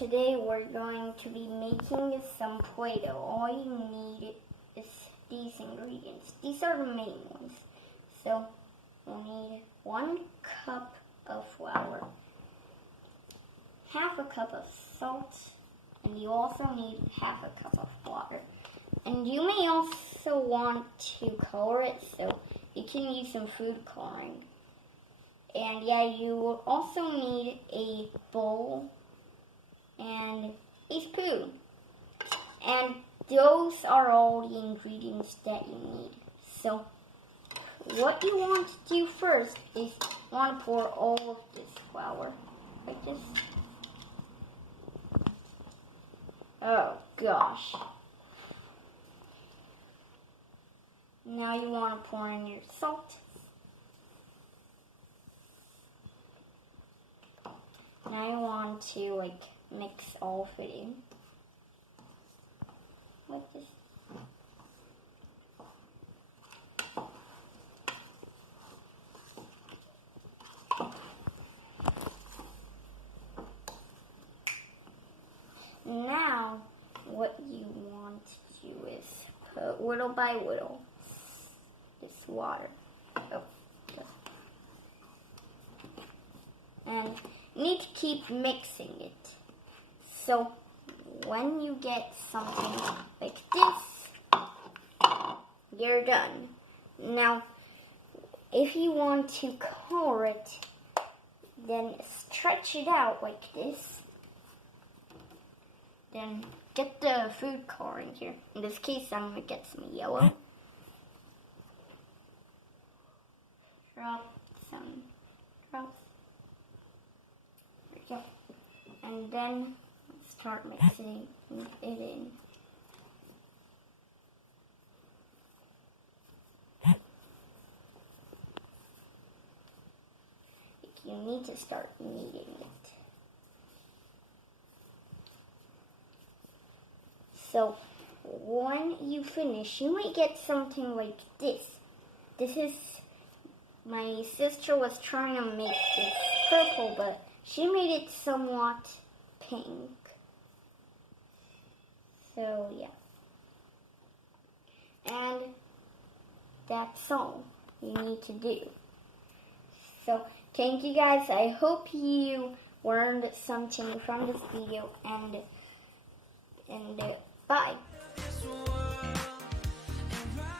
today we're going to be making some Play-Doh. All you need is these ingredients. These are the main ones. So we'll need 1 cup of flour, half a cup of salt, and you also need half a cup of water. And you may also want to color it, so you can use some food coloring. And yeah, you will also need a bowl and a spoon. And those are all the ingredients that you need. So what you want to do first is you want to pour all of this flour like this. Oh gosh. Now you want to pour in your salt. Now you want to mix all of it in like this. Now what you want to do is put little by little this water. And you need to keep mixing it. So when you get something like this, you're done. Now, if you want to color it, then stretch it out like this. Then get the food coloring here. In this case, I'm going to get some yellow. Drop some drops. There we go. And then start mixing it in. You need to start kneading it. So when you finish, you might get something like this. This is, my sister was trying to make this purple, but she made it somewhat pink. So yeah. And that's all you need to do. So thank you guys. I hope you learned something from this video, and bye.